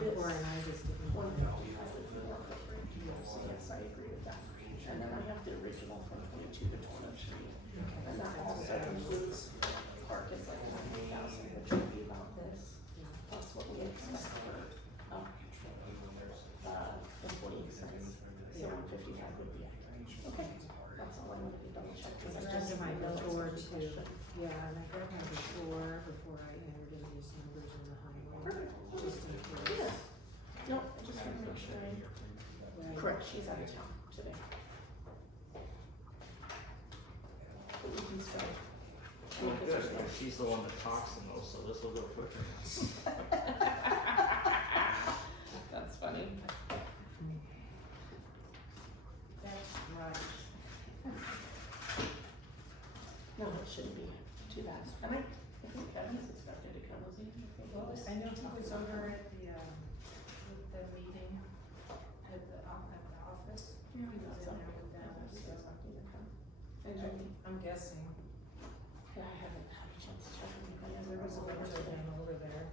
before and I just didn't. One fifty, I would be more appropriate. So yes, I agree with that. And then I have the original from 22 to 23. And that also includes park is like 90,000, which would be about this. That's what we expect for employee expense. So 155 would be accurate. Okay, that's all I wanted to double check. I grabbed my before too. Yeah, and I grabbed my before I entered in these numbers in the highway. Just in case. Yeah. No, I just want to make sure I. Right. Correct, she's out of town today. But we can still. Well, good, she's the one that talks the most, so this will go quicker. That's funny. That's right. No, it shouldn't be too bad. And I think Kevin's expected to come, is he? Well, I know he was over at the meeting at the office. Yeah, He was in there with them, so I'm guessing. Yeah, I haven't had a chance to check anybody. There was a bunch of them over there.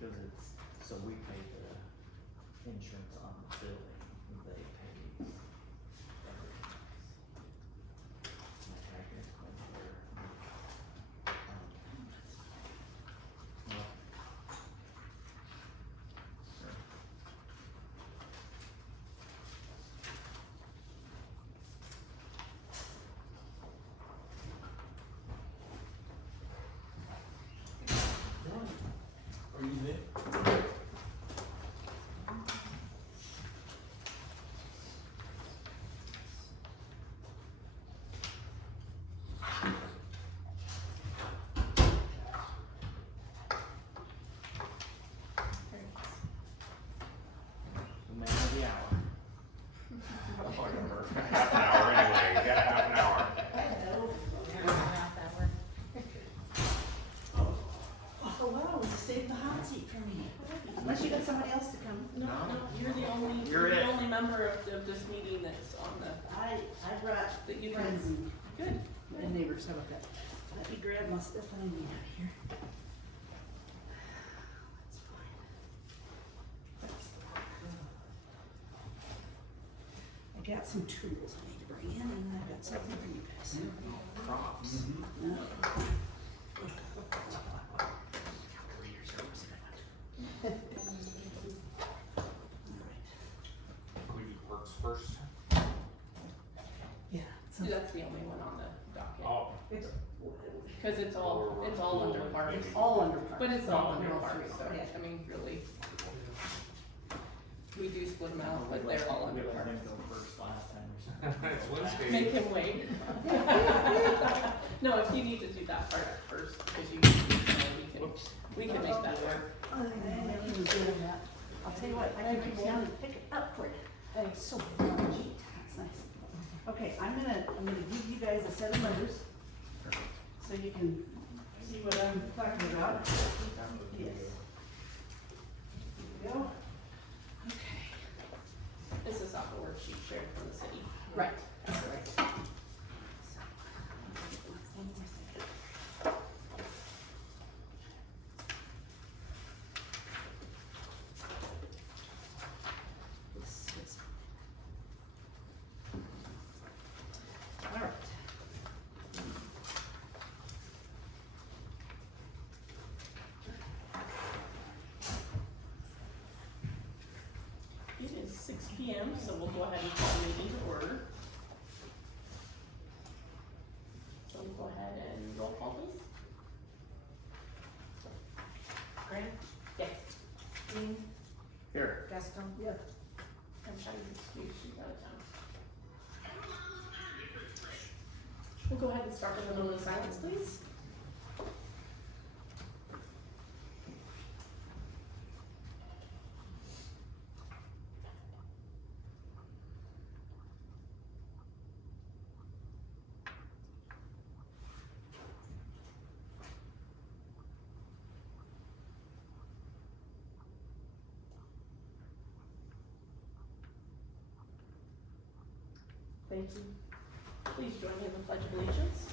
Cause it's, so we pay the insurance on the building, they pay everything else. My tractor's going there. Well. Sure. Are you there? The man of the hour. Whatever. Half an hour anyway, you got half an hour. Oh, wow, save the hot seat for me. Unless you got somebody else to come. No, you're the only, You're the it. only member of this meeting that's on the, I brought that you friends can, good. and neighbors, how about that? Let me grab my stuff I need out here. That's fine. I got some tools I need to bring in and I got something for you guys. Props. We do perks first. Yeah. See, that's the only one on the docket. Oh. It's Cause it's all under parks. all under park. But it's all under all parks, so, three. I mean, really. We do split them out, but they're all under We let parks. him go first last time or something. It's Wednesday. Make him wait. No, if you need to do that part first, cause we can make that work. I never even did that. I'll tell you what, I can reach down and pick it up for you. Thanks so much. That's nice. Okay, I'm gonna give you guys a set of numbers. So you can see what I'm talking about. Yes. Here we go. Okay. This is off the worksheet shared from the city. Right, that's right. This is. All right. It is 6 p.m., so we'll go ahead and call the meeting to order. So we'll go ahead and roll call, please. Grant? Yes. Dean? Here. Gaston? Yeah. I'm trying to excuse, she's out of town. We'll go ahead and start with a moment of silence, please. Thank you. Please join me in the Pledge of Allegiance.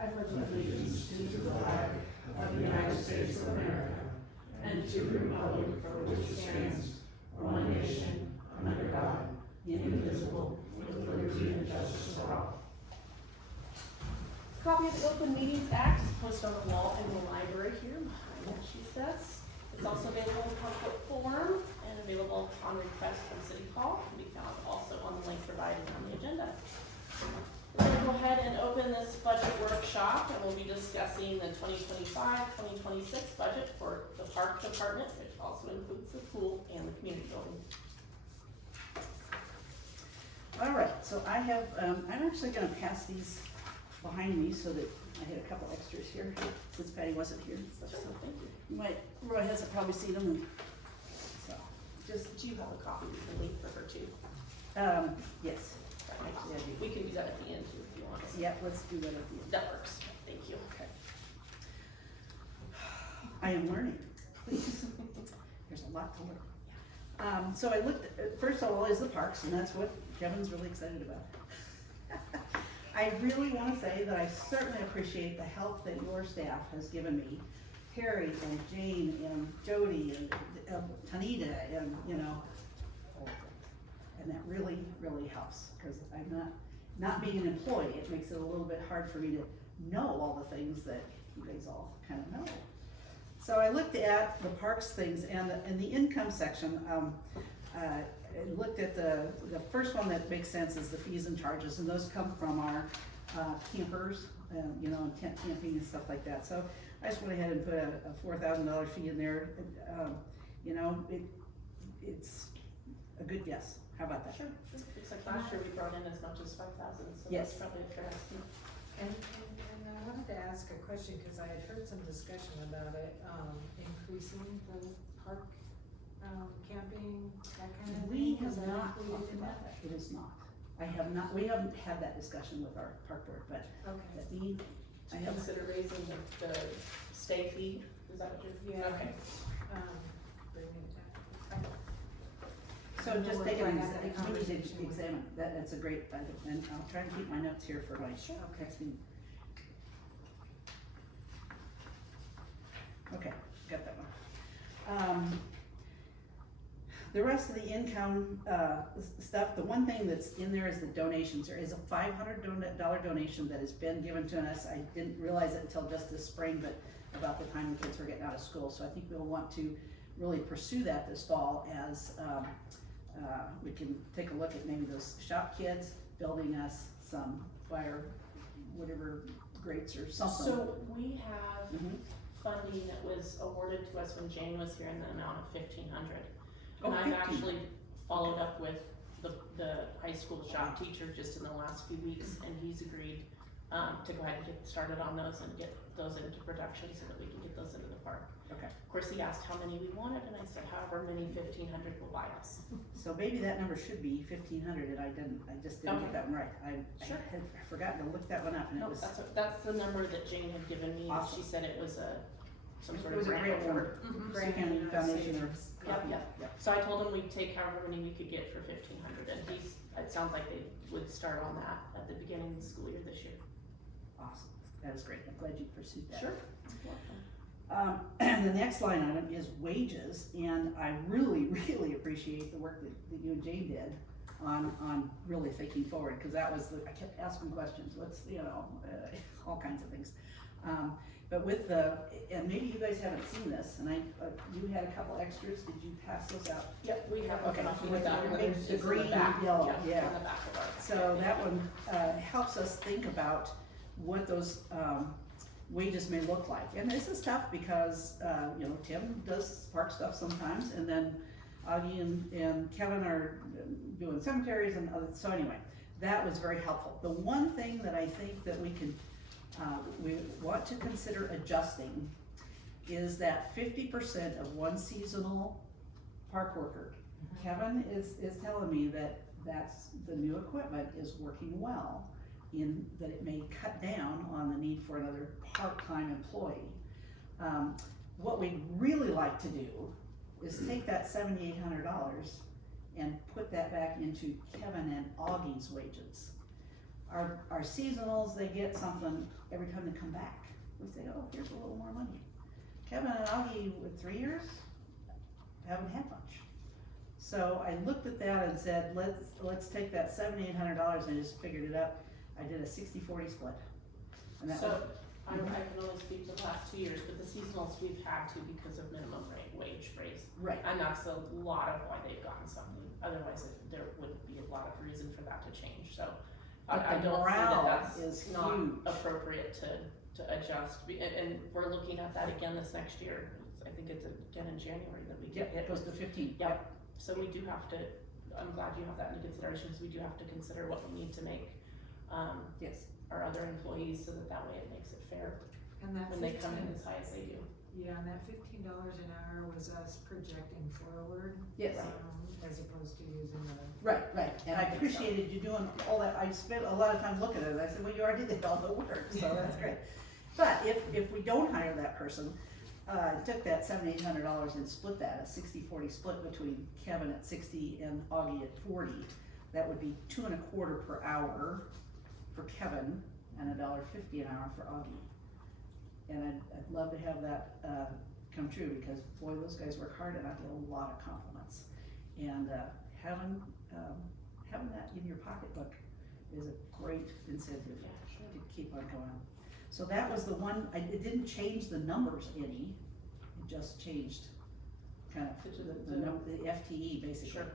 I pledge allegiance to the flag of the United States of America and to the republic for which it stands, one nation, under God, indivisible, with liberty and justice for all. Copy of the Open Meetings Act is posted on the wall in the library here behind that she's desk. It's also available in public forum and available upon request from City Hall. Can be found also on the link provided on the agenda. We're going to go ahead and open this budget workshop, and we'll be discussing the 2025-2026 budget for the Park Department, which also includes the pool and the community building. All right, so I have, I'm actually gonna pass these behind me so that I had a couple extras here, since Patty wasn't here. So thank you. You might, Roy hasn't probably seen them, and so, just, Do you have a copy we can leave for her too? yes. Yeah, I do. We can do that at the end too if you want. Yeah, let's do that at the end. That works. Thank you. Okay. I am learning, please. There's a lot to learn. So I looked, first of all is the parks, and that's what Kevin's really excited about. I really wanna say that I certainly appreciate the help that your staff has given me. Terry and Jane and Jody and Tanita and, you know, all of it. And that really, really helps, cause I'm not being an employee, it makes it a little bit hard for me to know all the things that you guys all kinda know. So I looked at the parks things, and in the income section, I looked at the first one that makes sense is the fees and charges, and those come from our campers, you know, and tent camping and stuff like that. So I just went ahead and put a $4,000 fee in there. You know, it's a good guess. How about that? Sure. Looks like last year we brought in as much as 5,000, so Yes. that's probably a fair estimate. And I wanted to ask a question, cause I had heard some discussion about it, increasing the park, camping, that kind of thing. We have Is that not included talked in about that. It is not. We haven't had that discussion with our park board, but Okay. let me, I To have, consider raising the stay fee, is that what you're? Yeah. Okay. Bring it down. so I don't just know take if I an had that example, conversation with- examine, that's a great item, and I'll try and keep my notes here for my next meeting. Okay, got that one. The rest of the income, stuff, the one thing that's in there is the donations. There is a $500 donation that has been given to us. I didn't realize it until just this spring, but about the time the kids were getting out of school. So I think we'll want to really pursue that this fall as, we can take a look at maybe those shop kids building us some fire, whatever grates or something. So we have Mhm. funding that was awarded to us when Jane was here in the amount of 1,500. Oh, And I've 15. actually followed up with the high school shop teacher just in the last few weeks, and he's agreed, to go ahead and get started on those and get those into production so that we can get those into the park. Okay. Of course, he asked how many we wanted, and I said however many 1,500 will buy us. So maybe that number should be 1,500, and I just didn't Okay. get that one right. I Sure. had forgotten to look that one up, and it No, was, that's the number that Jane had given me, and Awesome. she said it was some it sort was of a grant great award. award. Grant, County Foundation or. savings. Yep. So I told him we'd take however many we could get for 1,500, and it sounds like they would start on that at the beginning of the school year this year. Awesome, that is great, I'm glad you pursued that. Sure. And the next line item is wages, and I really, really appreciate the work that you and Jane did on really thinking forward, cause that was I kept asking questions, what's, you know, all kinds of things. But with and maybe you guys haven't seen this, and you had a couple extras, did you pass those out? Yep, we have a Okay, copy with of that the one. big- It's the in green, back, yellow, yeah. On the back of our. So that one, helps us think about what those, wages may look like. And this is tough because, you know, Tim does park stuff sometimes, and then Augie and Kevin are doing cemeteries and other, so anyway, that was very helpful. The one thing that I think that we want to consider adjusting is that 50% of one seasonal park worker. Kevin is telling me that the new equipment is working well, in that it may cut down on the need for another part-time employee. What we'd really like to do is take that $7,800 and put that back into Kevin and Augie's wages. Our seasonals, they get something every time they come back. We say, oh, here's a little more money. Kevin and Augie with 3 years, haven't had much. So I looked at that and said, let's take that $7,800 and I just figured it up. I did a 60-40 split. And that So, was, I can only speak to the last 2 years, but the seasonals we've had to because of minimum wage raise. right, And that's a lot of why they've gotten something, otherwise there wouldn't be a lot of reason for that to change, so. But I the don't see morale that is that's not huge. appropriate to adjust, and we're looking at that again this next year. I think it's again in January that we get yep, it hit goes with. to 15. Yep, so we do have to, I'm glad you have that into consideration, because we do have to consider what we need to make, Yes, our other employees, so that way it makes it fair And that when they come in 15 as high as they do. Yeah, and that $15 an hour was us projecting forward. yes. As opposed to using the. Right, and I I think so. appreciated you doing all that, I spent a lot of time looking at it, I said, well, you already did all the work, so that's great. But if we don't hire that person, took that $7,800 and split that, a 60-40 split between Kevin at 60 and Augie at 40, that would be $2.25 per hour for Kevin and $1.50 an hour for Augie. And I'd love to have that, come true, because boy, those guys work hard and I get a lot of compliments. And, having that in your pocketbook is a great incentive Yeah, sure. to keep on going. So that was the one, it didn't change the numbers any, it just changed kind of the FTE basically. Sure.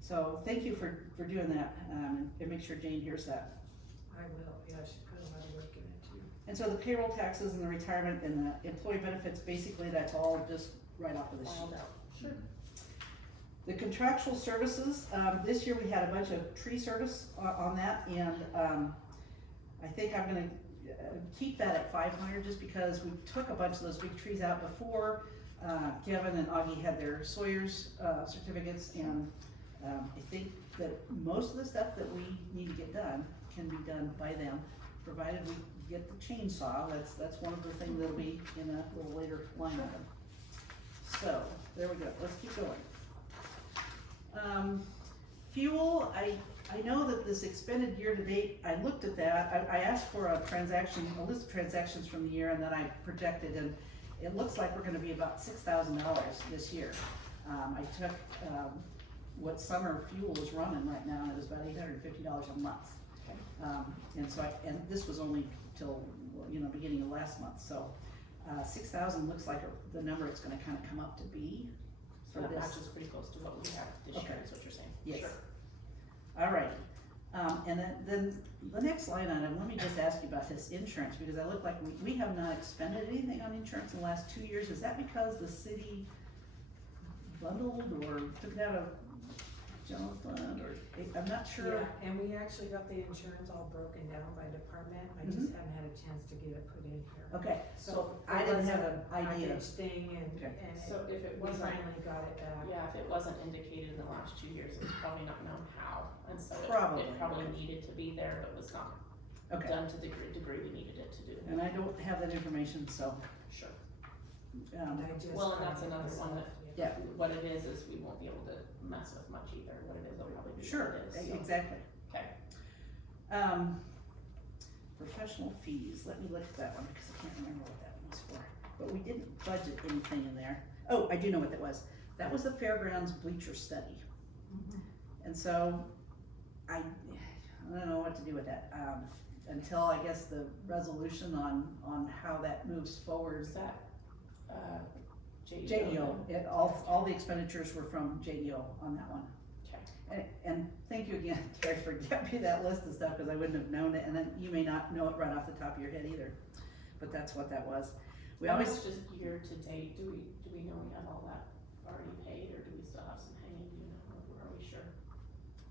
So thank you for doing that, and make sure Jane hears that. I will, yeah, she put a lot of work in it too. And so the payroll taxes and the retirement and the employee benefits, basically that's all just right off of the sheet. Filed out. Sure. The contractual services, this year we had a bunch of tree service on that, and, I think I'm gonna keep that at 500, just because we took a bunch of those big trees out before. Kevin and Augie had their Sawyer's, certificates, and, I think that most of the stuff that we need to get done can be done by them, provided we get the chainsaw. That's one of the things that'll be in a little later line item. So, there we go, let's keep going. Fuel, I know that this expended year to date, I looked at that, I asked for a list of transactions from the year, and then I projected, and it looks like we're gonna be about $6,000 this year. I took, what summer fuel is running right now, and it was about $850 a month. And so and this was only till, beginning of last month, so, 6,000 looks like the number it's gonna kinda come up to be So for that this. matches pretty close to what we have this year, Okay. is what you're saying? Yes. Sure. All right, and then the next line item, let me just ask you about this insurance, because I look like we have not expended anything on insurance in the last 2 years. Is that because the city bundled or took it out of general fund, or, I'm not sure. Yeah, and we actually got the insurance all broken down by department, I just haven't had a chance to get it put in here. Okay, so I it didn't was have a an idea. package thing, and So if it we wasn't, finally got it back. yeah, if it wasn't indicated in the last 2 years, it was probably not known how, and so Probably. it probably needed to be there, but was not Okay, done to the degree we needed it to do. and I don't have that information, so, Sure. And I just Well, and that's found it another one myself, yeah. What it is we won't be able to mess with much either, what it is, will probably be Sure, what it is, so. exactly. Okay. Professional fees, let me look at that one, because I can't remember what that one was for, but we didn't budget anything in there. Oh, I do know what that was, that was the fairgrounds bleacher study. Mhm. And so, I don't know what to do with that, until I guess the resolution on how that moves forward. Is that, JEO? JEO, all the expenditures were from JEO on that one. Okay. And thank you again, Terry, for getting me that list of stuff, cause I wouldn't have known it, and then you may not know it right off the top of your head either, but that's what that was. We That always, was just year to date, do we know we have all that already paid, or do we still have some hanging, do you know, or are we sure?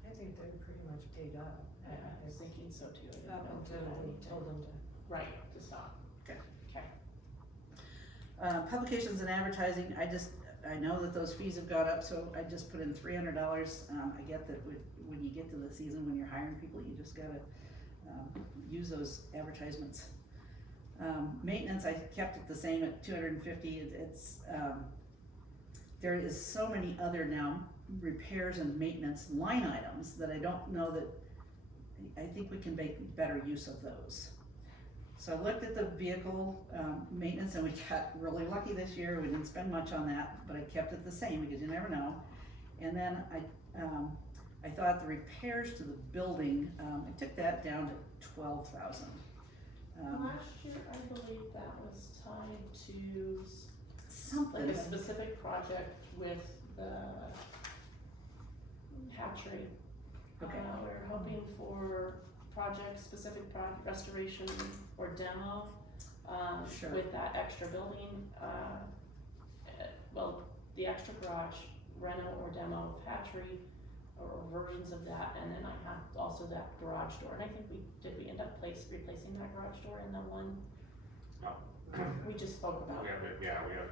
I think they're pretty much paid up. I was thinking so too. I didn't Up know if until had we anything. told them to. Right, to stop. Okay. Okay. publications and advertising, I know that those fees have gone up, so I just put in $300. I get that when you get to the season, when you're hiring people, you just gotta, use those advertisements. Maintenance, I kept it the same at $250, it's, there is so many other now repairs and maintenance line items that I don't know that, I think we can make better use of those. So I looked at the vehicle, maintenance, and we got really lucky this year, we didn't spend much on that, but I kept it the same because you never know. And then I thought the repairs to the building, I took that down to 12,000. Last year, I believe that was tied to Something. like a specific project with the hatchery. Okay. We were hoping for specific restoration or demo, Sure. with that extra building, well, the extra garage, reno or demo of hatchery, or versions of that, and then I have also that garage door, and I think did we end up replacing that garage door in the one? No. We just spoke about. We have it, yeah, we have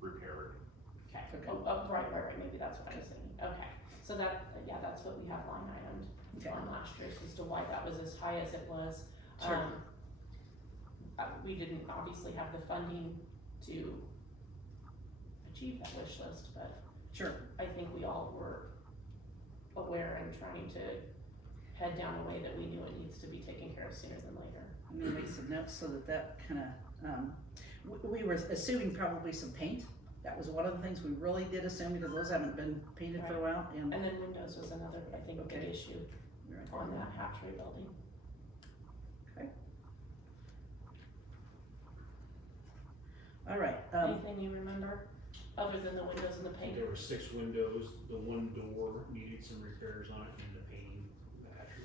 repaired. Okay, Okay. oh, right, maybe that's what I was thinking, okay, so that, yeah, that's what we have line itemed Okay. on last year's as to why that was as high as it was. Sure. We didn't obviously have the funding to achieve that wish list, but Sure. I think we all were aware and trying to head down a way that we knew it needs to be taken care of sooner than later. I'm gonna make some notes so that kinda, we were assuming probably some paint. That was one of the things we really did assume, because those haven't been painted for a while, and. And then windows was another, I think, big Okay. issue on that hatchery building. Okay. All right, Anything you remember, other than the windows and the paint? There were 6 windows, the one door needed some repairs on it, and the painting, the hatchery.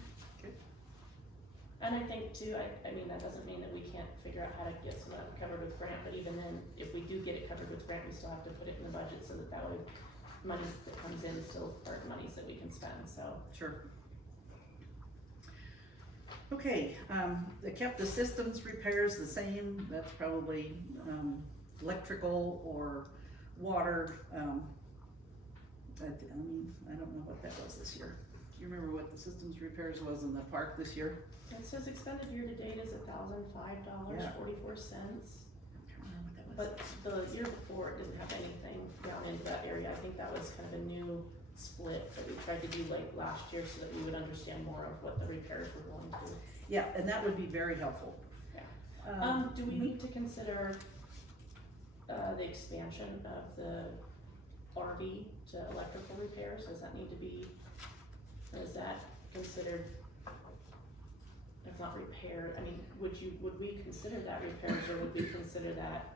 And I think too, I mean, that doesn't mean that we can't figure out how to get some of that covered with grant, but even then, if we do get it covered with grant, we still have to put it in the budget so that would, money that comes in still are monies that we can spend, so. sure. Okay, they kept the systems repairs the same, that's probably, electrical or water, I mean, I don't know what that was this year. Do you remember what the systems repairs was in the park this year? It says expended year to date is $1,005.44. I can't remember what that was. But the year before, it didn't have anything down into that area. I think that was kind of a new split that we tried to do like last year so that we would understand more of what the repairs were going to. Yeah, and that would be very helpful. Yeah. Do we need to consider, the expansion of the RV to electrical repairs? Does that need to be, is that considered, if not repaired, I mean, would we consider that repairs, or would we consider that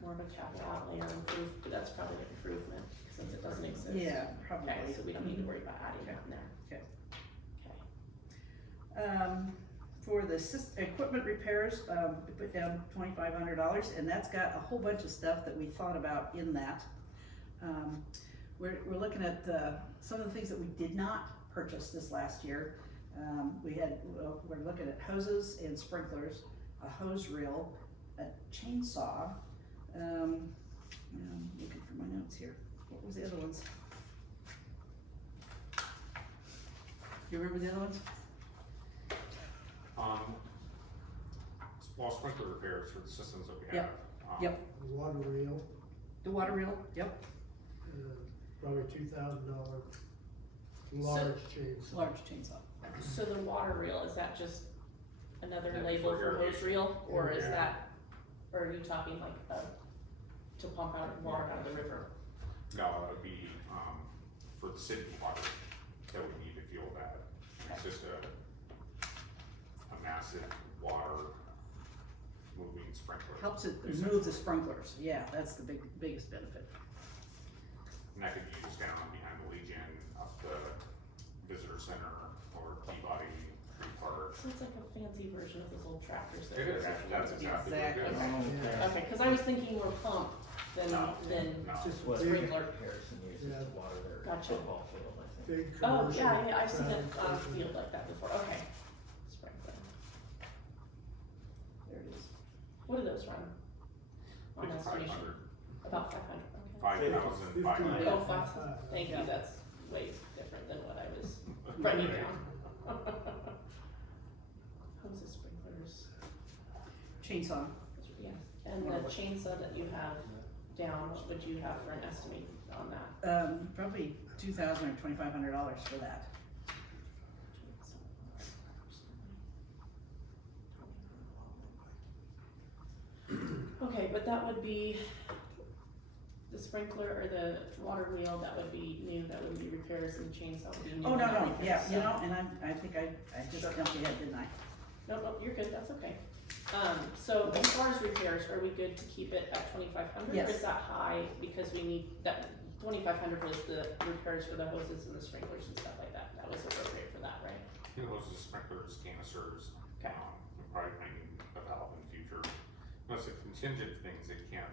more of a capital outlay or but that's probably an improvement, since it doesn't exist? Yeah, probably. Okay, so we don't need to worry about adding that in there. Okay. Okay. For the equipment repairs, we put down $2,500, and that's got a whole bunch of stuff that we thought about in that. We're looking at, some of the things that we did not purchase this last year. We're looking at hoses and sprinklers, a hose reel, a chainsaw, I'm looking for my notes here. What was the other ones? You remember the other ones? Small sprinkler repairs for the systems that we have. Yep. Yep. Water reel, The water reel, yep, probably $2,000 large chainsaw. large chainsaw. So the water reel, is that just another Yeah, label for for hose irrigation. reel, or is Yeah. that, or are you talking like to pump out water out of the river? No, that would be, for the city water, that would need to fuel that. It's just a massive water moving sprinkler. Helps it remove the sprinklers, yeah, that's the biggest benefit. And that could be used down behind the Legion, up the visitor center, or Peabody Tree Park. So it's like a fancy version of those little tractors that. It is, that's exactly what it Exactly. is. Yeah. Okay, cause I was thinking more pump than, No. than, No. It's just What Sprinkler. Harrison uses Yeah. to water their Gotcha. football field, I think. Big oh, commercial. yeah, I've seen it on a traffic. field like that before, okay. Sprinkler. There it is. What do those run? On estimation, 5,500, about 500, okay. 5,500. Oh, 5,000. Thank you, Yeah. that's way different than what I was writing down. Hoses, sprinklers, Chainsaw, yeah, and the chainsaw that you have down, what would you have for an estimate on that? Probably $2,000 or $2,500 for that. Okay, but that would be the sprinkler or the water wheel, that would be new, that would be repairs, and the chainsaw would be new. Oh, no, not no, repairs, yeah, you so- know, and I think I just jumped ahead, didn't I? No, you're good, that's okay. So as far as repairs, are we good to keep it at 2,500? Yes. Or is that high because we need, that 2,500 was the repairs for the hoses and the sprinklers and stuff like that, that was appropriate for that, right? You know, those are sprinklers, canisters. Okay. We probably might need a valve in the future. Most of the contingent things they can't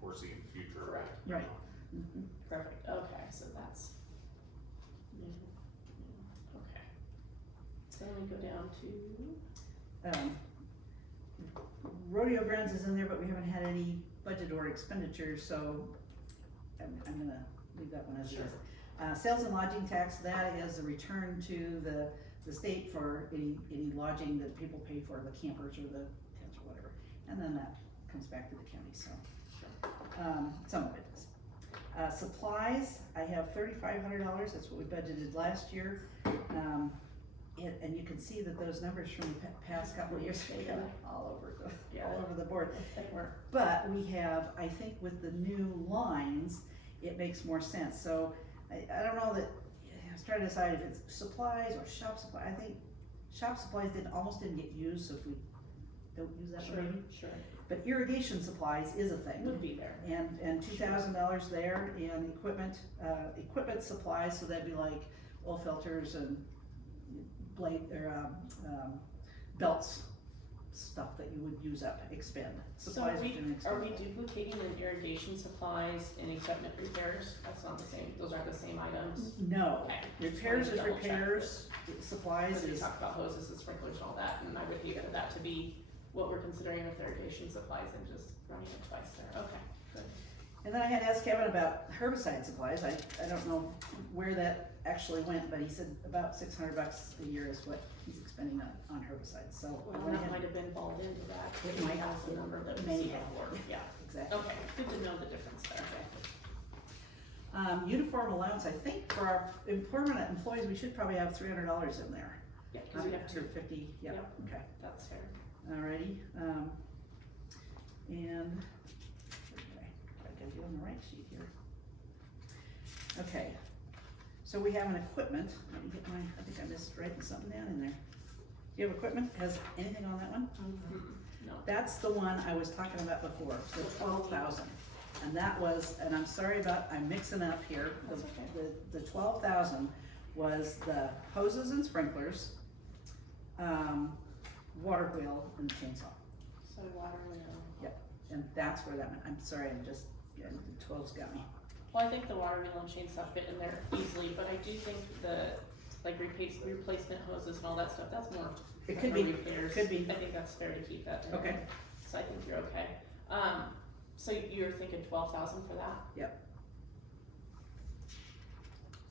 foresee in the future. Correct. you Right. know. Mhm. Perfect, okay, so that's, okay. So then we go down to, Rodeo grounds is in there, but we haven't had any budget or expenditures, so I'm gonna leave that one as it Sure. is. Sales and lodging tax, that is a return to the state for any lodging that people pay for, the campers or the tents or whatever. And then that comes back to the county, so, some of it is. Supplies, I have $3,500, that's what we budgeted last year. And you can see that those numbers from the past couple of years, they are all over the board. they were, But we have, I think with the new lines, it makes more sense, so I don't know that, I was trying to decide if it's supplies or shop supply. I think shop supplies almost didn't get used, so if we don't use that sure, one maybe. sure, But irrigation supplies is a thing. would be there. And $2,000 there, and equipment supplies, so that'd be like oil filters and belts, stuff that you would use up, expend. So Supplies you can are we expend. duplicating in irrigation supplies and equipment repairs? That's not the same, those aren't the same items? No, Okay. repairs Just is wanted to double check repairs, supplies Because we is, talked about hoses and sprinklers and all that, and I would hate for that to be what we're considering with irrigation supplies and just running it twice there, okay, good. and then I had asked Kevin about herbicide supplies. I don't know where that actually went, but he said about $600 a year is what he's expending on herbicides, so. I Well, went that ahead- might have been involved into that. It might have. That's the number that we May see have. before, yeah, Exactly. okay, good to know the difference there, okay. Uniform allowance, I think for our permanent employees, we should probably have $300 in there. Yeah, cause we have two, 250, yep, okay. that's fair. Alrighty, and, I gotta get on the right sheet here. Okay, so we have an equipment, let me get I think I missed writing something down in there. Do you have equipment, has anything on that one? No, That's the one I was talking about before, the 12,000. And that was, and I'm sorry about, I'm mixing up here. That's okay. The 12,000 was the hoses and sprinklers, water wheel and chainsaw. so water wheel. And that's where that went, I'm sorry, I'm just, yeah, the 12's got me. Well, I think the water wheel and chainsaw fit in there easily, but I do think the, like replacement hoses and all that stuff, that's more. It could for be, repairs. could be. I think that's fair to keep that there. Okay. So I think you're okay. So you're thinking 12,000 for that?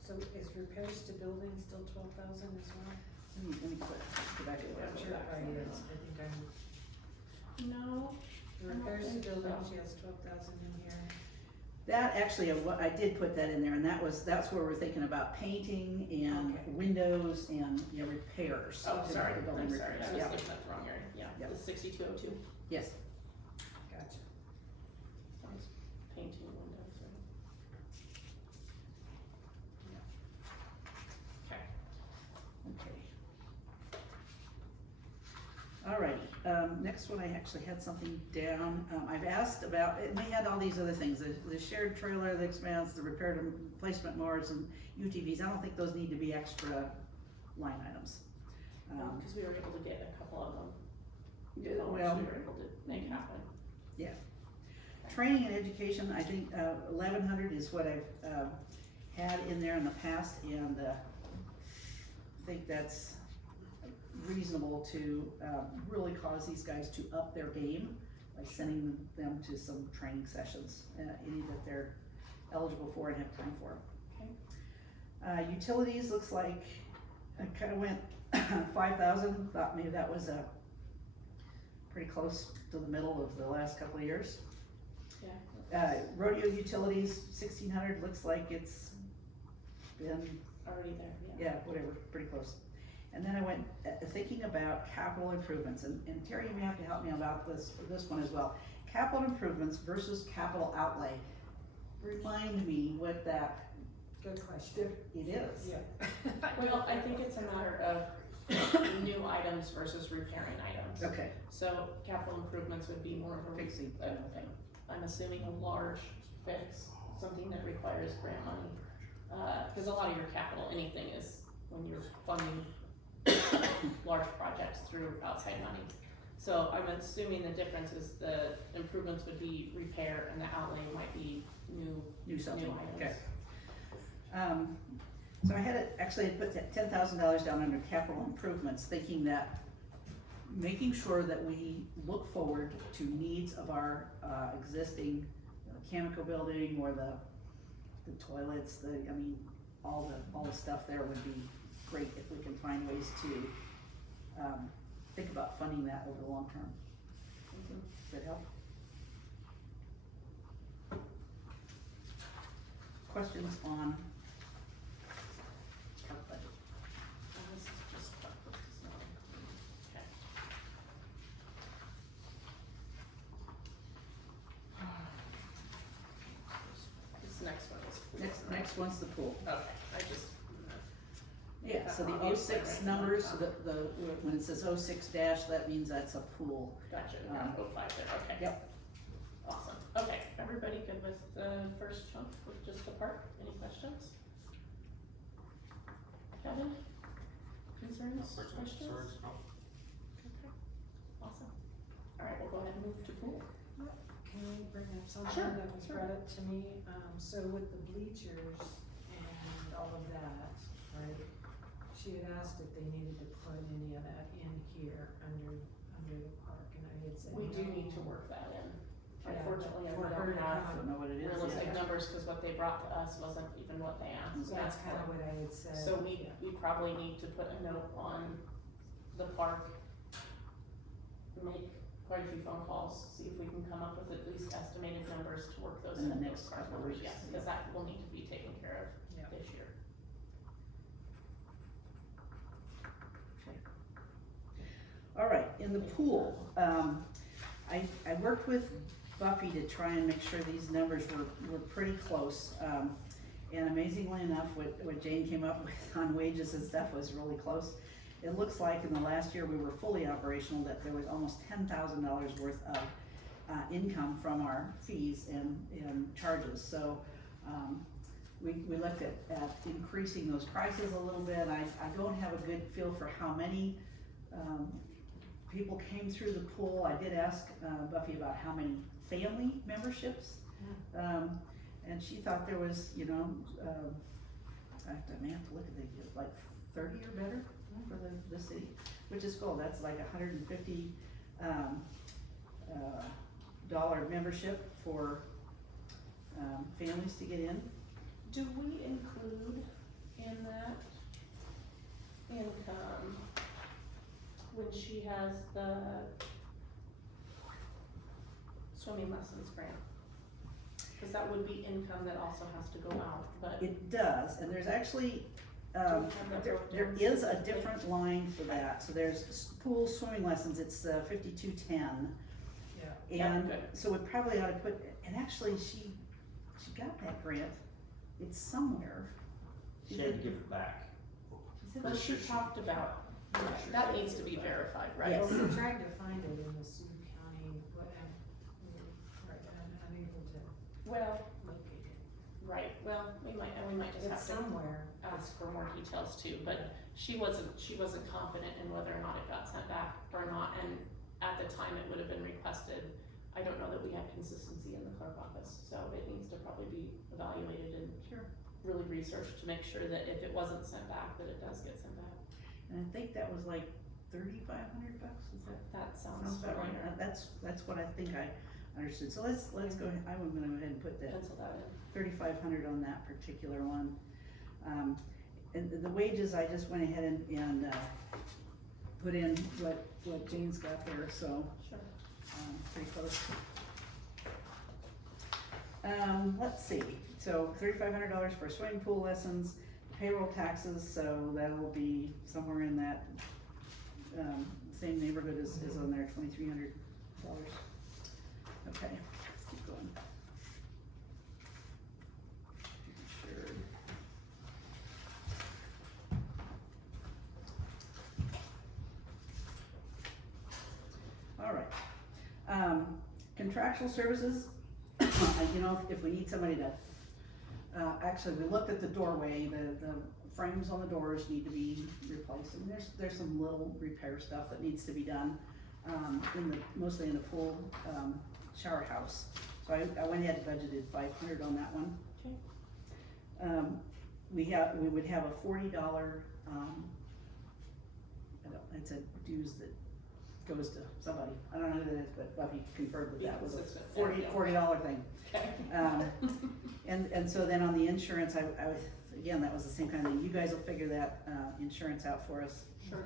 So is repairs to buildings still 12,000 as well? Let me go back to Yeah. I'm that. sure I is, I think I'm, No. the I don't repairs to think so. buildings, she has 12,000 in here. That actually, I did put that in there, and that's where we're thinking about painting and Okay. windows and, repairs. Oh, sorry, Building I'm sorry, repairs, I was yeah. looking at the wrong area, yeah, Yep. the 6202, Yes, Gotcha. that was painting windows, right? Okay. alrighty, next one, I actually had something down, I've asked about, and they had all these other things, the shared trailer, the expanse, the repair and replacement mowers and UTVs, I don't think those need to be extra line items. Cause we were able to get a couple of them. Yeah, How much well, we were able to make happen. training and education, I think, 1,100 is what I've, had in there in the past, and, I think that's reasonable to, really cause these guys to up their game by sending them to some training sessions, any that they're eligible for and have time for. Okay. Utilities, looks like I kinda went 5,000, thought maybe that was, pretty close to the middle of the last couple of years. Yeah, Rodeo utilities, 1,600, looks like it's been, already there, yeah. yeah, whatever, pretty close. And then I went, thinking about capital improvements, and Terry, you may have to help me about this one as well. Capital improvements versus capital outlay. Remind me what that, Good question. it is. Yeah. Well, I think it's a matter of new items versus repairing items. Okay, So capital improvements would be more of a, fixing, I'm assuming a large fix, something that requires grant money. Cause a lot of your capital, anything is when you're funding large projects through outside money. So I'm assuming the difference is the improvements would be repair and the outlay might be new something, items. okay. So I had it, actually I put that $10,000 down under capital improvements, thinking that making sure that we look forward to needs of our, existing chemical building or the toilets, all the stuff there would be great if we can find ways to, think about funding that over the long term. Does that help? Questions on our budget? And this is just, this is not, okay. This next one is. Next one's the pool. Okay, I just. Yeah, so the Obvious 06 right numbers, now. when it says 06 dash, that means that's a pool. Gotcha, we got 05 there, okay. Yep. Awesome, okay, everybody good with the first chunk with just the park, any questions? Kevin? Concerns, Questions, questions? concerns? No? Okay, awesome. Alright, we'll go ahead and move to pool. Can I bring up something Sure, that was sure. brought up to me? So with the bleachers and all of that, right? She had asked if they needed to put any of that in here under the park, and I had said We do no. need to work that in. Yeah, Unfortunately, for we her don't to have I don't know what it is. realistic yet. numbers, cause what they brought to us wasn't even what they asked. So that's kind of what I had said. So we probably need to put a note on the park, make quite a few phone calls, see if we can come up with at least estimated numbers to work those In in the those next park couple numbers, weeks, yes, cause that will need to be taken care of Yeah. this year. All right, in the pool, I worked with Buffy to try and make sure these numbers were pretty close. And amazingly enough, what Jane came up with on wages and stuff was really close. It looks like in the last year we were fully operational, that there was almost $10,000 worth of income from our fees and charges. So we looked at increasing those prices a little bit. I don't have a good feel for how many people came through the pool. I did ask Buffy about how many family memberships. And she thought there was, I have to look at the, like 30 or better for the city, which is cool. That's like $150 dollar membership for families to get in. Do we include in that income when she has the swimming lessons grant? Cause that would be income that also has to go out, but. It does, and there's actually, Do we have that broken there down is a specifically? different line for that. So there's pool swimming lessons, it's 5210. Yeah. Yeah, And good. so we probably ought to put, and actually she got that grant, it's somewhere. She had to give it back. Is it- Well, she talked about, that needs to be verified, right? Yes. Well, we tried to find it in the Sioux County, but I'm unable to Well, locate it. right, well, we might just have It's to somewhere. ask for more details too, but she wasn't confident in whether or not it got sent back or not, and at the time it would have been requested. I don't know that we had consistency in the clerk office, so it needs to probably be evaluated and really researched to make sure that if it wasn't sent back, that it does get sent back. And I think that was like $3,500, is that? That sounds Sounds about right. familiar. That's what I think I understood. So let's go ahead, I'm gonna go ahead and put that Pencil that in. 3,500 on that particular one. And the wages, I just went ahead and put in what Jane's got there, so, Sure. pretty close. Let's see, so $3,500 for swimming pool lessons, payroll taxes, so that'll be somewhere in that, same neighborhood as on there, $2,300. Okay, let's keep going. Sure. All right, contractual services, you know, if we need somebody to, actually, we looked at the doorway, the frames on the doors need to be replaced, and there's some little repair stuff that needs to be done, mostly in the pool, shower house. So I went ahead and budgeted $500 on that one. Okay. We would have a $40, it's a dues that goes to somebody, I don't know who that is, but Buffy confirmed that that was a $40 thing. Okay. And so then on the insurance, I was, again, that was the same kind of thing, you guys will figure that, insurance out for us. Sure.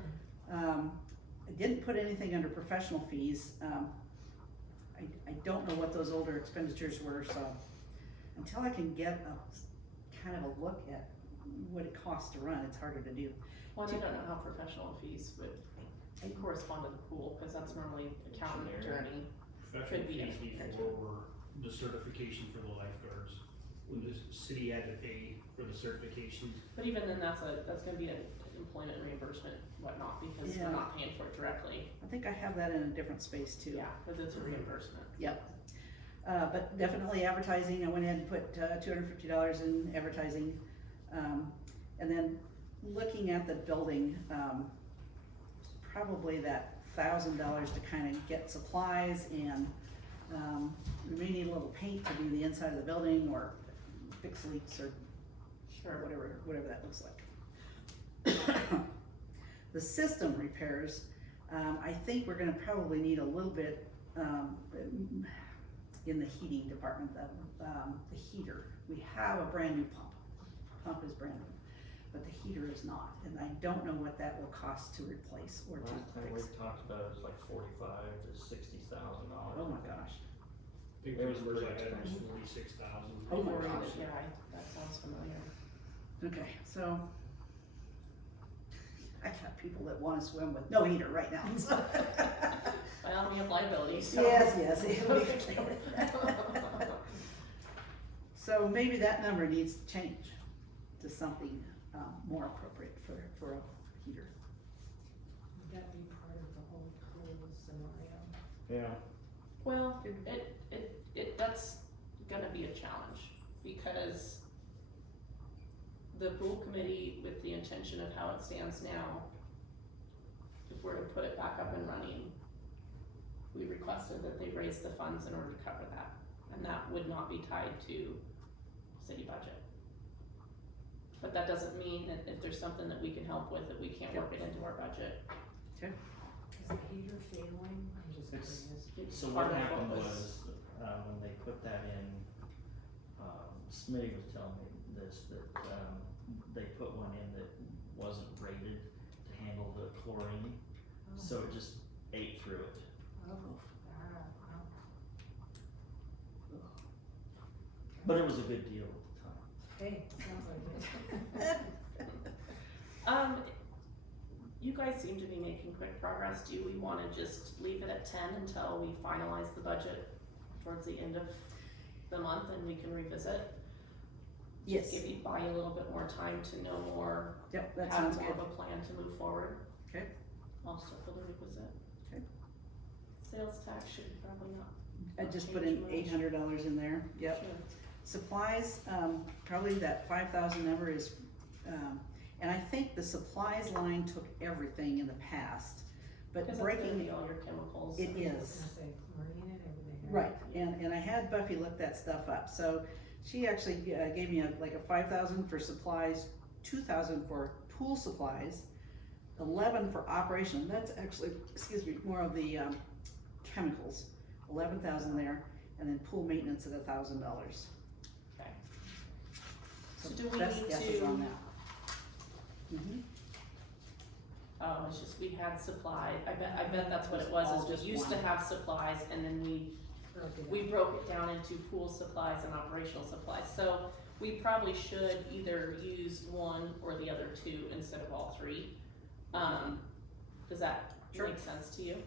I didn't put anything under professional fees, I don't know what those older expenditures were, so until I can get a, kind of a look at what it costs to run, it's harder to do. Well, I don't know how professional fees would correspond to the pool, cause that's normally accountant, attorney. Professional Could be fees an before were the certification for the lifeguards, when the city had to pay for the certification. But even then, that's gonna be an employment reimbursement, whatnot, because Yeah. we're not paying for it directly. I think I have that in a different space too. Yeah, cause it's a reimbursement. Yep. But definitely advertising, I went ahead and put $250 in advertising. And then looking at the building, probably that $1,000 to kind of get supplies, and we may need a little paint to do the inside of the building, or fix leaks, or Sure. whatever that looks like. The system repairs, I think we're gonna probably need a little bit, in the heating department, the heater. We have a brand new pump. Pump is brand new, but the heater is not, and I don't know what that will cost to replace or to Last time we fix. talked about it was like $45,000 to $60,000. Oh my gosh. I think It the was numbers I pretty had was expensive. 46,000. Oh my Or gosh. even- Yeah, that sounds familiar. Okay, so I got people that wanna swim with no heater right now, so. Well, we have liability, so. Yes. So maybe that number needs to change to something, more appropriate for a heater. Would that be part of the whole pool scenario? Yeah. Well, that's gonna be a challenge, because the pool committee, with the intention of how it stands now, if we're to put it back up and running, we requested that they raise the funds in order to cover that, and that would not be tied to city budget. But that doesn't mean that if there's something that we can help with, that we can't work it into our budget. Is the heater failing? I'm just It's- curious. It's So part what of happened was, when they put that in, Smitty was telling me this, that, they put one in that wasn't rated to handle the chlorine, so it just ate through it. But it was a good deal at the time. Hey, sounds like it. You guys seem to be making quick progress. Do we wanna just leave it at 10 until we finalize the budget towards the end of the month, and we can revisit? Yes, Give you, buy you a little bit more time to know more, yep, that have sounds more good. of a plan to move forward. Okay. I'll circle the revisit. Okay. Sales tax should probably not. I just put in change much. $800 in there, yep. Sure. Supplies, probably that 5,000 number is, and I think the supplies line took everything in the past, but Cause it's gonna breaking, be all your chemicals. it and- I was is. gonna say chlorine and everything. Right, and I had Buffy look that stuff up, so she actually gave me like a 5,000 for supplies, 2,000 for pool supplies, 11 for operation, that's actually, more of the, chemicals, 11,000 there, and then pool maintenance at $1,000. Okay. So So do we best need guesses to- on that. Mhm. Oh, it's just we had supply, I bet that's what it was, All is just we used to one. have supplies, and then we broke it we up. broke it down into pool supplies and operational supplies. So we probably should either use one or the other two instead of all three. Does that Sure. make sense to you?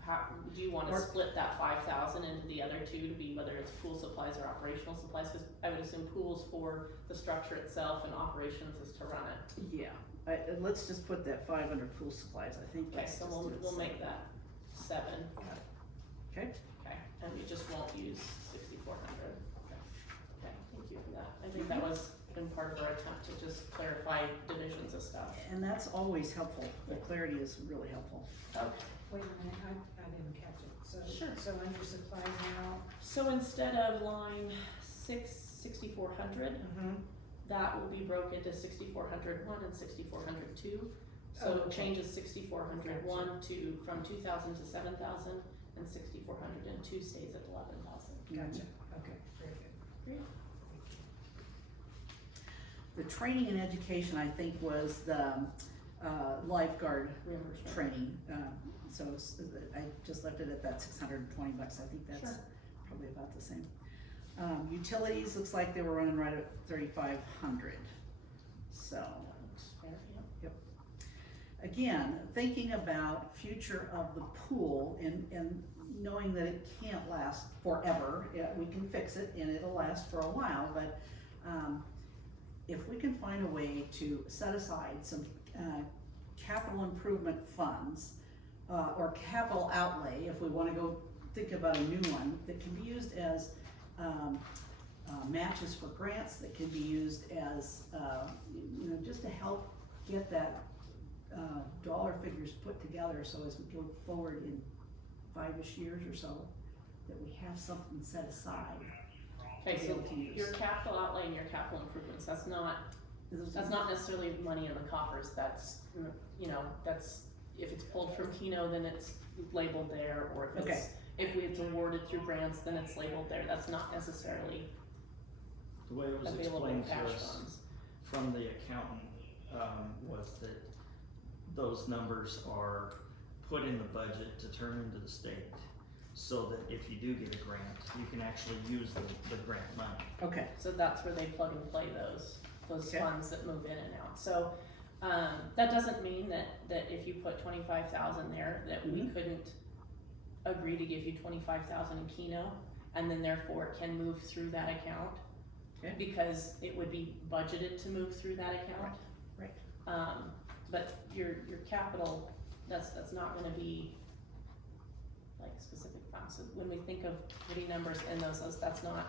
How, do you wanna Or- split that 5,000 into the other two to be whether it's pool supplies or operational supplies? Cause I would assume pools for the structure itself and operations is to run it. Yeah, let's just put that 500 pool supplies, I think Okay, that's so just we'll it. make that 7. Okay, Okay, and we just won't use 6,400. Okay, thank you for that. I think that was been part of our attempt to just clarify divisions of stuff. and that's always helpful, the clarity is really helpful. Okay. Wait a minute, I didn't catch it, so. Sure. So under supplies now, So instead of line 6,400, that will be broken to 6,401 and 6,402. So Oh, it okay. changes 6,401 to, from 2,000 to 7,000, and 6,402 stays at 11,000. gotcha, okay, very good. The training and education, I think, was the lifeguard Reimbursement. training, so I just left it at that $620, I think that's Sure. probably about the same. Utilities, looks like they were running right at 3,500, so. Looks fair, yeah. Again, thinking about future of the pool and knowing that it can't last forever, yeah, we can fix it and it'll last for a while, but, if we can find a way to set aside some, capital improvement funds, or capital outlay, if we wanna go think about a new one, that can be used as, matches for grants, that can be used as, just to help get that dollar figures put together, so as we go forward in 5-ish years or so, that we have something set aside. Okay, to be so able to use. your capital outlay and your capital improvements, that's not necessarily money in the coffers, that's, that's, if it's pulled from Keno, then it's labeled there, or if Okay. if it's awarded through grants, then it's labeled there, that's not necessarily The way it was available explained to cash us funds. from the accountant, was that those numbers are put in the budget to turn into the state, so that if you do get a grant, you can actually use the grant money. Okay, So that's where they plug and play those Okay. funds that move in and out. So, that doesn't mean that if you put 25,000 there, that we Mhm. couldn't agree to give you 25,000 in Keno, and then therefore it can move through that account. Okay. Because it would be budgeted to move through that account. right. But your capital, that's not gonna be like specific funds. So when we think of putting numbers in those, that's not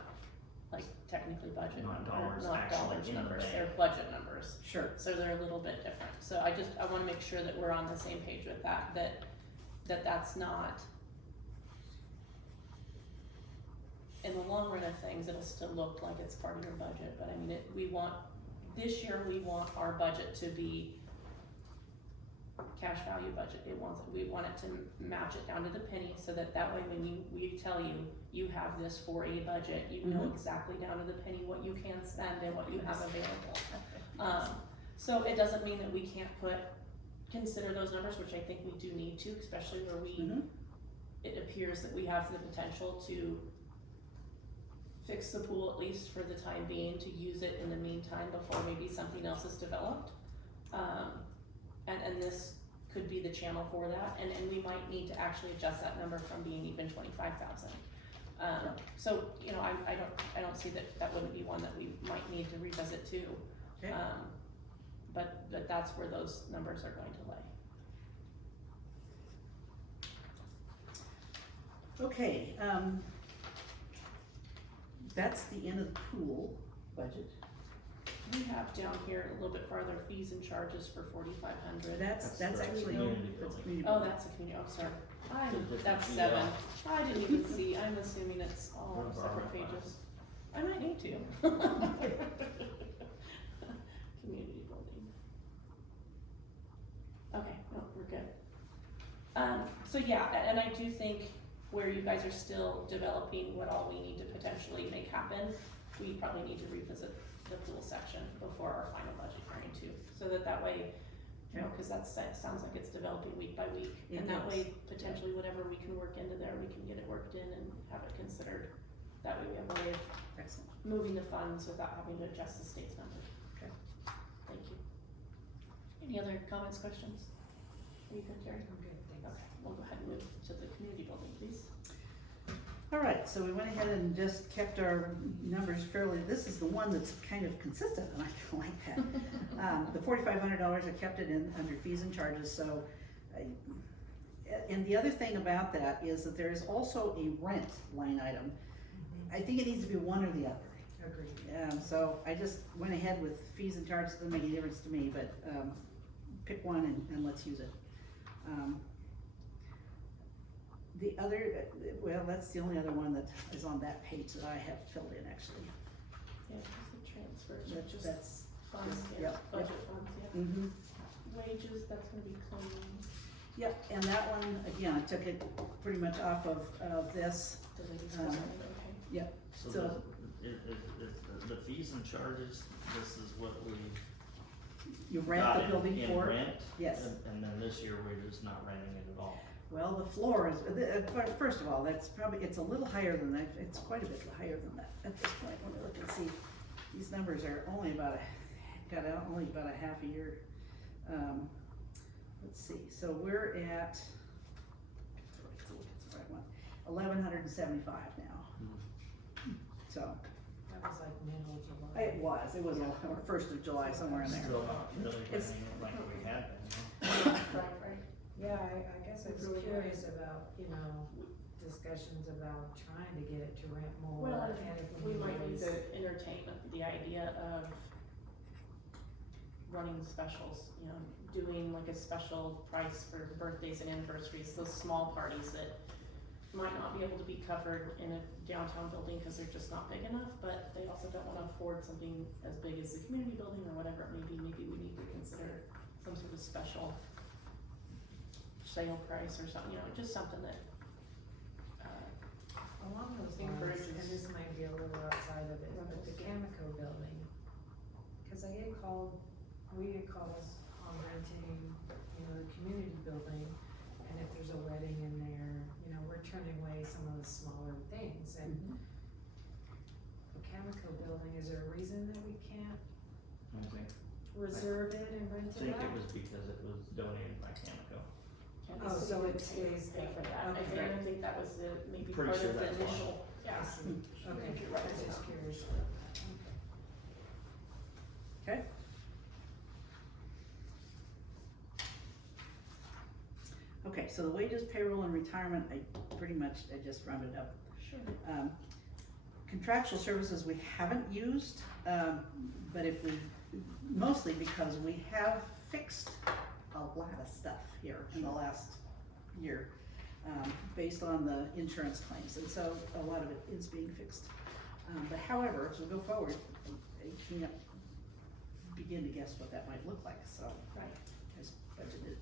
like technically budget Not numbers, dollars not actually dollars in the numbers, bank. they're budget numbers. Sure, So they're a little bit different. So I wanna make sure that we're on the same page with that's not, in the long run of things, it'll still look like it's part of your budget, but I mean, this year, we want our budget to be cash value budget. We want it to match it down to the penny, so that way when we tell you, you have this for a budget, you know Mhm. exactly down to the penny what you can spend and what you have available. So it doesn't mean that we can't consider those numbers, which I think we do need to, especially where Mhm. it appears that we have the potential to fix the pool at least for the time being, to use it in the meantime before maybe something else is developed. And this could be the channel for that, and we might need to actually adjust that number from being even 25,000. So, I don't see that wouldn't be one that we might need to revisit too. Okay. But that's where those numbers are going to lay. Okay, that's the end of the pool budget. We have down here a little bit farther, fees and charges for 4,500. That's That's for actually, community that's building. community. Oh, building. that's a community, oh, sorry. It's a different That's fee, 7. yeah. I didn't even see, I'm assuming it's all We're separate borrowing pages. I might need to. Community building. Okay, no, we're good. So yeah, and I do think where you guys are still developing what all we need to potentially make happen, we probably need to revisit the pool section before our final budget hearing too, so that way, cause sounds like it's developing week by week. It And that does. way, potentially whatever we can work into there, we can get it worked in and have it considered. That way we have a way of Excellent. moving the funds without having to adjust the state's number. Okay. Thank you. Any other comments, questions? Are you good, Terry? I'm good, thanks. Okay, we'll go ahead and move to the community building, please. All right, so we went ahead and just kept our numbers fairly, this is the one that's kind of consistent, and I kinda like that. The $4,500, I kept it in under fees and charges, so, and the other thing about that is that there is also a rent line item. I think it needs to be one or the other. Agreed. So I just went ahead with fees and charges, doesn't make any difference to me, but, pick one and let's use it. The other, well, that's the only other one that is on that page that I have filled in, actually. Yeah, just the transfers, or That's, just that's, funds, yep, yeah, yep. budget funds, yeah. mm-hmm. Wages, that's gonna be clean, Yep, and that one, again, I took it pretty much off of this. the ladies' Um, department, okay. Yep, So So- the fees and charges, this is what we you rent got the building in for. rent? Yes. And then this year, we're just not renting it at all. Well, the floor is, first of all, that's probably, it's a little higher than that, it's quite a bit higher than that at this point, when we look and see. These numbers are only about only about a half a year. Let's see, so we're at, let's see if it's the right one, 1,175 now. So, That was like middle July. it was or 1st of July, somewhere in there. Still not really It's- renting it like we had been, huh? Right. Yeah, I guess I was Really curious about, discussions about trying to get it to rent more. Well, and if we might need raise- to entertain the idea of running specials, doing like a special price for birthdays and anniversaries, those small parties that might not be able to be covered in a downtown building because they're just not big enough, but they also don't wanna afford something as big as the community building or whatever it may be. Maybe we need to consider some sort of special sale price or something, just something that, Along those lines, encourages- and this might be a little outside of it, but the Camico building, cause we get calls on renting, the community building, and if there's a wedding in there, we're turning away some of the smaller things, and the Camico building, is there a reason that we can't I think, reserve it and rent I it think out? it was because it was donated by Camico. and Oh, the so city it would stays pay for there. that. Okay. I think that was maybe Pretty part sure of the that's why. initial, yeah. I see. Okay, You're right. I was just curious. Okay. Okay, so the wages, payroll, and retirement, I just rounded up. Sure. Contractual services we haven't used, but mostly because we have fixed a lot of stuff here in the last year, based on the insurance claims, and so a lot of it is being fixed. But however, as we go forward, I can't begin to guess what that might look like, so. Right. As budgeted.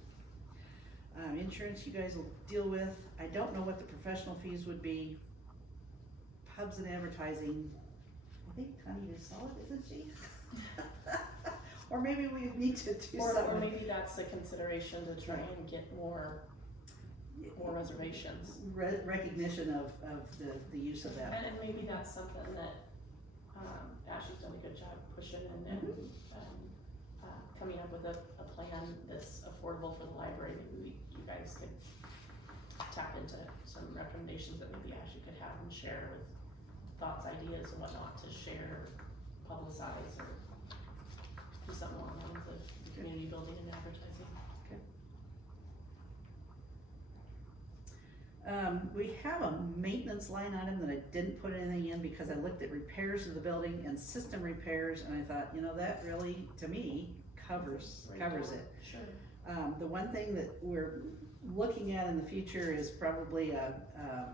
Insurance you guys will deal with. I don't know what the professional fees would be. Pubs and advertising, I think Connie is solid, isn't she? Or maybe we need to do Or something. maybe that's a consideration to try and get more reservations. Recognition of the use of that. And maybe that's something that, Ashley's done a good job pushing and coming up with a plan that's affordable for the library. Maybe you guys could tap into some recommendations that maybe Ashley could have and share with thoughts, ideas and whatnot to share, publicize, or do something along the lines of the community building and advertising. We have a maintenance line item that I didn't put anything in because I looked at repairs of the building and system repairs, and I thought, that really, to me, covers it. Sure. The one thing that we're looking at in the future is probably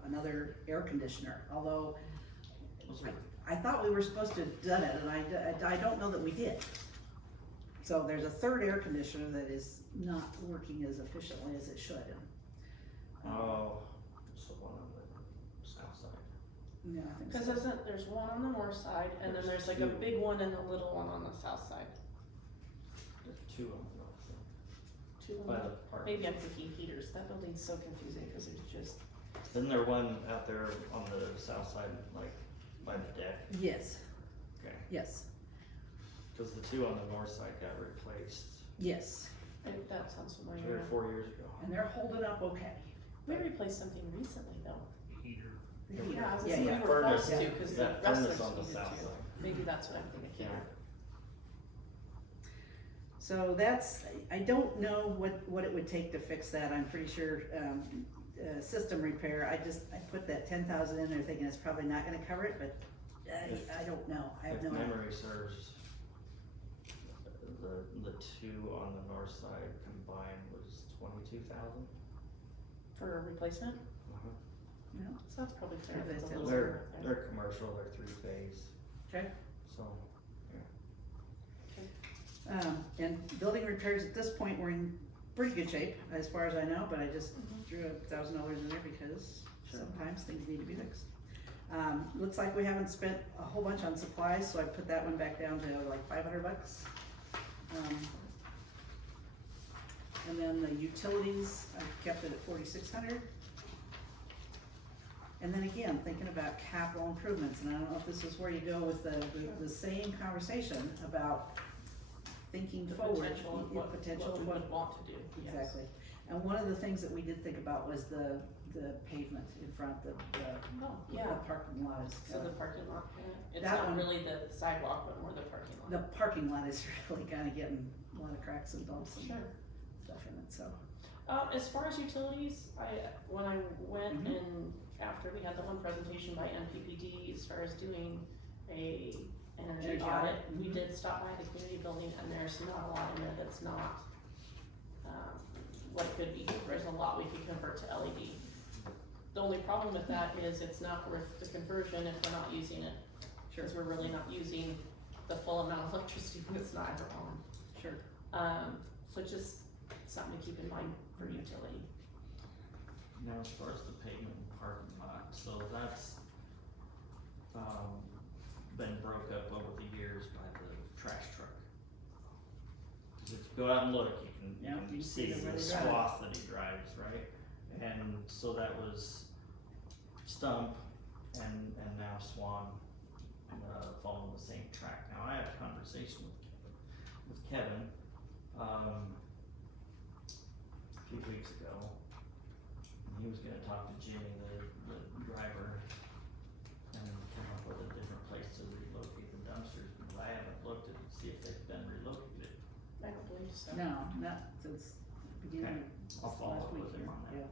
another air conditioner, although I thought we were supposed to have done it, and I don't know that we did. So there's a third air conditioner that is not working as efficiently as it should. Oh, it's the one on the south side. Yeah, I think Cause so. there's one on the north side, and then there's like a Two. big one and a little one on the south side. There's two of them, so, Two of by them. the park. Maybe I'm thinking heaters, that building's so confusing, cause there's just Isn't there one out there on the south side, like by the deck? Yes, Okay, yes, cause the two on the north side got replaced yes, That sounds 3 familiar. or 4 years ago. and they're holding up okay. We replaced something recently though. Heater. Yeah, I was Yeah, gonna say yeah. we were Furnace, supposed to, cause the that wrestlers furnace on the needed south to. side. Maybe that's what I'm thinking Yeah. here. So that's, I don't know what it would take to fix that, I'm pretty sure, system repair, I put that 10,000 in there thinking it's probably not gonna cover it, but I don't know, I have If no idea. memory serves, the two on the north side combined was 22,000. For a replacement, Yeah. so that's probably fair. If It's a it's little They're, over there. they're commercial, they're 3-phase, Okay. so, And building repairs, at this point, we're in pretty good shape, as far as I know, but I just threw $1,000 in there because Sure. sometimes things need to be fixed. Looks like we haven't spent a whole bunch on supplies, so I put that one back down to like $500. And then the utilities, I kept it at 4,600. And then again, thinking about capital improvements, and I don't know if this is where you go with the same conversation about thinking The forward. potential of yeah, what potential we of would want to do, yes. Exactly, and one of the things that we did think about was the pavement in front, Oh, the yeah, parking lot is. so the parking lot, it's That not one- really the sidewalk, but more the parking lot. The parking lot is really kinda getting a lot of cracks and bumps and Sure. stuff in it, so. As far as utilities, when I went Mhm. and after we had the one presentation by NPPD, as far as doing a energy Energy audit, audit, we mhm. did stop by the community building and there's not a lot in there that's not, what it could be. There's a lot we could convert to LED. The only problem with that is it's not worth the conversion if we're not using it. Sure. Cause we're really not using the full amount of electricity when it's not ever on. Sure. So just something to keep in mind for utility. now as far as the pavement and parking lot, so that's, been broke up over the years by the trash truck. 'Cause if you go out and look, you Yeah, can you see see the way the they drive. swath that he drives, right? And so that was Stump and now Swan, following the same track. Now, I had a conversation with Kevin, a few weeks ago. And he was gonna talk to Jimmy, the driver, and come up with a different place to relocate the dumpsters, because I haven't looked at, see if they've been relocated. I don't believe so. No, not since the beginning of I'll follow last up week with him here, on that. yeah.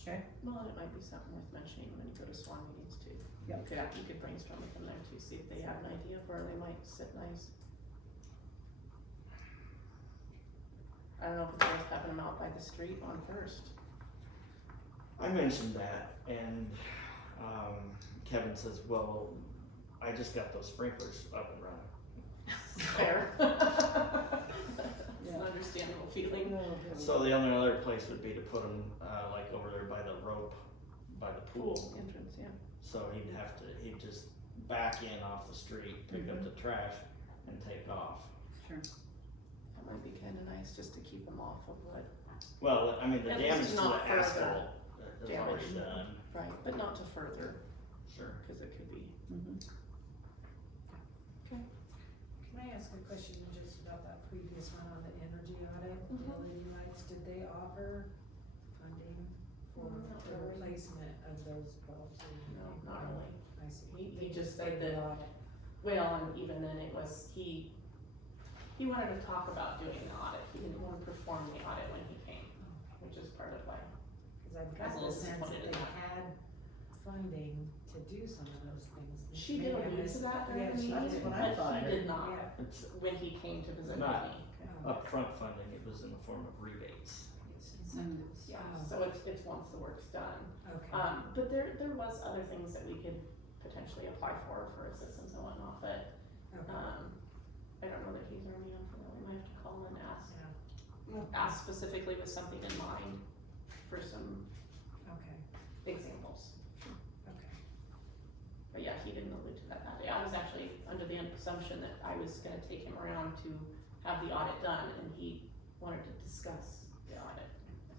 Okay, Well, and it might be something worth mentioning when you go to SWAN meetings too. Yep. You could brainstorm with them there too, see if they have an idea of where they might sit nice. I don't know if it's worth having them out by the street on First. I mentioned that, and, Kevin says, well, I just got those sprinklers up and running. Fair. It's an Yeah. understandable feeling. So the only other place would be to put them, like over there by the rope, by the pool. Entrance, yeah. So he'd just back in off the street, pick up the trash, and take off. sure. That might be kinda nice just to keep them off of what, Well, I mean, the At least damage to the not further asphalt is already damage. done, right, but not to further, sure. cause it could be. Mhm. Can I ask a question just about that previous one on the energy audit, the Mhm. LED lights, did they offer funding for Not the really. replacement of those bulbs? No, not really. I see. He They just said did the that- audit. Well, and even then it was, he wanted to talk about doing the audit, he didn't wanna perform the audit when he came, which is part of why. Cause I've I was got a the little sense disappointed that in they that. had funding to do some of those things. She Maybe did I allude to missed- that during yeah, the she meeting, did. what I thought. but he did not, Yeah. It's when he came to visit with Not- me. Oh, upfront funding, it was in the form of rebates. it's incentives. Yeah, Oh, so it's once the work's done. Okay. But there was other things that we could potentially apply for assistance and whatnot, but, Okay. I don't know that he's already on for that, we might have to call and ask. Yeah. Ask specifically with something in mind for some Okay, examples. okay. But yeah, he didn't allude to that day. I was actually under the assumption that I was gonna take him around to have the audit done, and he wanted to discuss the audit.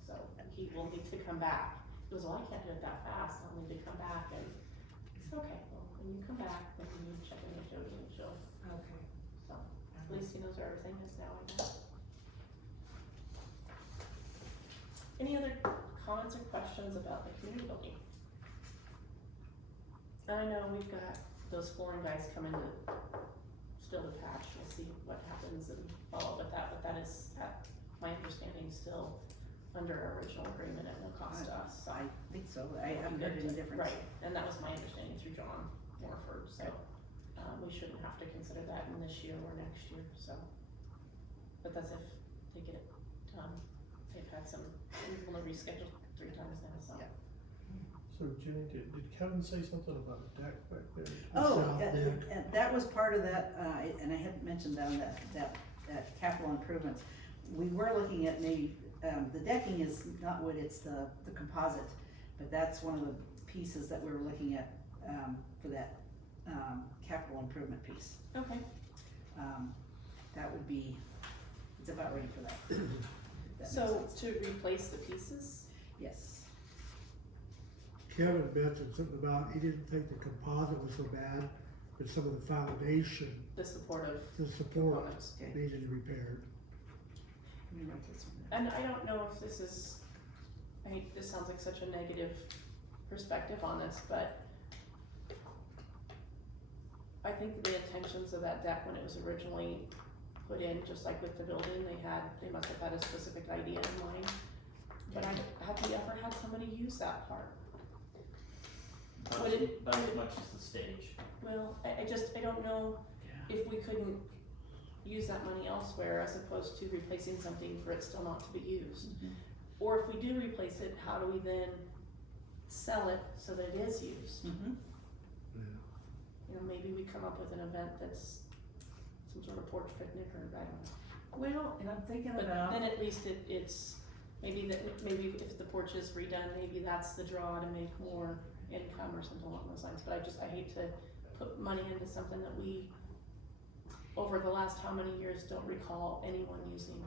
So he will need to come back goes, well, I can't do it that fast, I'll need to come back, and I said, okay, well, when you come back, then you check in with Jody and she'll, Okay. so, at least he knows where everything is now, I guess. Any other comments or questions about the community building? I know we've got those flooring guys coming to still to patch, we'll see what happens and follow up with that, but that is, my understanding, still under our original agreement at no cost to us, so. I think so, I haven't heard any difference. Right, and that was my understanding through John Morford, so, we shouldn't have to consider that in this year or next year, so. But that's if they get it done, they've had some, we'll reschedule 3 times now, so. Yeah. So Jenny, did Kevin say something about a deck back there? Oh, South deck? that was part of that, and I hadn't mentioned that capital improvements. We were looking at maybe, the decking is not wood, it's the composite, but that's one of the pieces that we were looking at, for that, capital improvement piece. Okay. That would be, it's about ready for that. If that makes So sense. to replace the pieces, Yes. Kevin mentioned something about, he didn't think the composite was so bad, but some of the foundation, the supportive the support components. Okay. needed Mm-hmm. repaired. Let me write this one down. And I don't know if this is, I mean, this sounds like such a negative perspective on this, but I think the intentions of that deck when it was originally put in, just like with the building, they must have had a specific idea in mind. But have we ever had somebody use that part? Would it- About as much as the stage. Well, I don't know Yeah. if we couldn't use that money elsewhere as opposed to replacing something for it still not to be used. Mhm. Or if we do replace it, how do we then sell it so that it is used? Mhm. Yeah. You know, maybe we come up with an event that's some sort of porch picnic or I don't know. Well, and I'm thinking But about. then at least it's, maybe if the porch is redone, maybe that's the draw to make more income or something along those lines. But I hate to put money into something that we, over the last how many years, don't recall anyone using.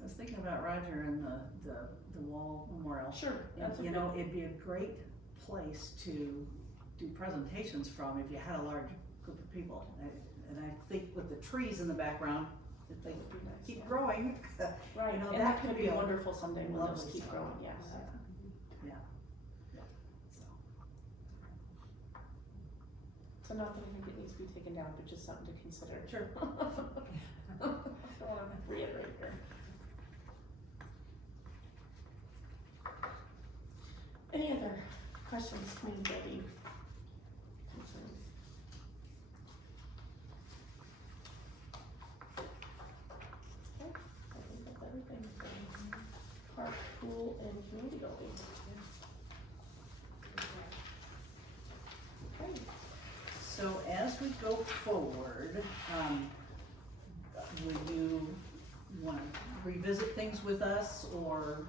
I was thinking about Roger and the wall memorial. Sure, that's a And, you good- know, it'd be a great place to do presentations from if you had a large group of people. And I think with the trees in the background, if they Would be nice, keep yeah. growing. Right, you know, and that could be a wonderful someday when those lovely keep site. growing, yes. Yeah. So, So not that I think it needs to be taken down, but just something to consider. Sure. I wanna reiterate here. Any other questions, community building concerns? Okay, I think that's everything from park, pool, and community building. Okay. so as we go forward, would you wanna revisit things with us or?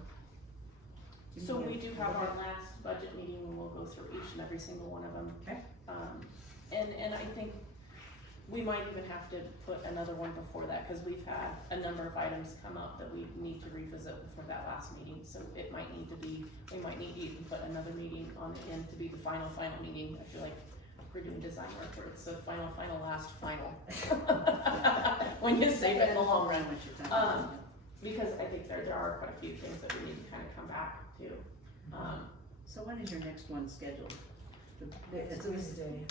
give So me a- we do have our last budget meeting, and we'll go through each and every single one of them. Okay. And I think we might even have to put another one before that, cause we've had a number of items come up that we need to revisit before that last meeting, so it might need to be, we might need to even put another meeting on the end to be the final meeting. I feel like we're doing design work where it's the final, last final. When you save it in the long run. What you're talking about. Because I think there are quite a few things that we need to kind of come back to. So when is your next one scheduled? It's Wednesday.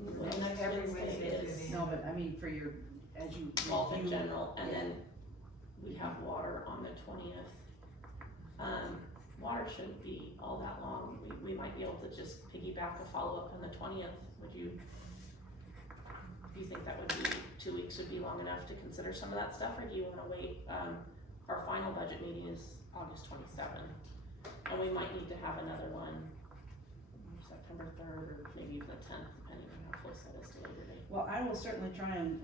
Every Wednesday is through No, but I mean for your, as you. golf in review- general, and yeah. then we have water on the 20th. Water shouldn't be all that long, we might be able to just piggyback a follow-up on the 20th, do you think that would be, 2 weeks would be long enough to consider some of that stuff, or do you wanna wait? Our final budget meeting is August 27th, and we might need to have another one September 3rd, or maybe even the 10th, depending on how close that is to Labor Day. Well, I will certainly try and,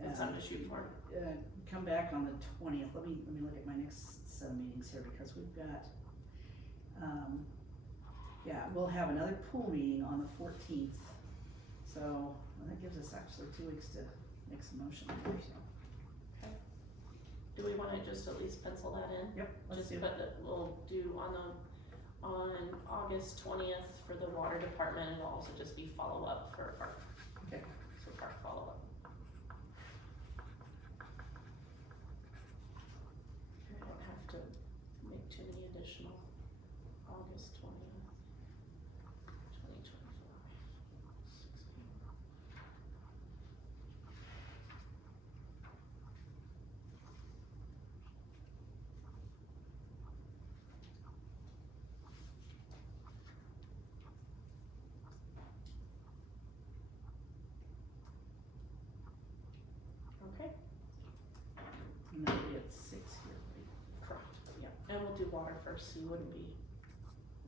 That's something to shoot for. come back on the 20th. Let me look at my next set of meetings here because we've got, yeah, we'll have another pool meeting on the 14th. So, well, that gives us actually 2 weeks to make some motion here, so. Do we wanna just at least pencil that in? Yep, let's Just do put that, we'll do on the on August 20th for the water department, and will also just be follow-up for park. Okay. So park follow-up. I don't have to make too many additional. August 20th, 2024. 16. Okay, And that'll be at 6 here, right? correct, yeah, and we'll do water first, so you wouldn't be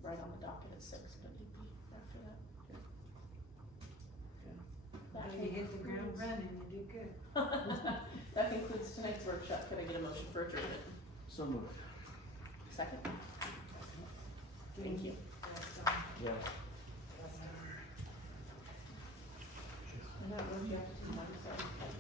right on the docket at 6, but you'd be after that. That When you hit the ground concludes- running, you do good. That concludes tonight's workshop, could I get a motion for adjournment? So moved. Second? Thank you. Yes. I know, what do you have to do, Marty, sorry?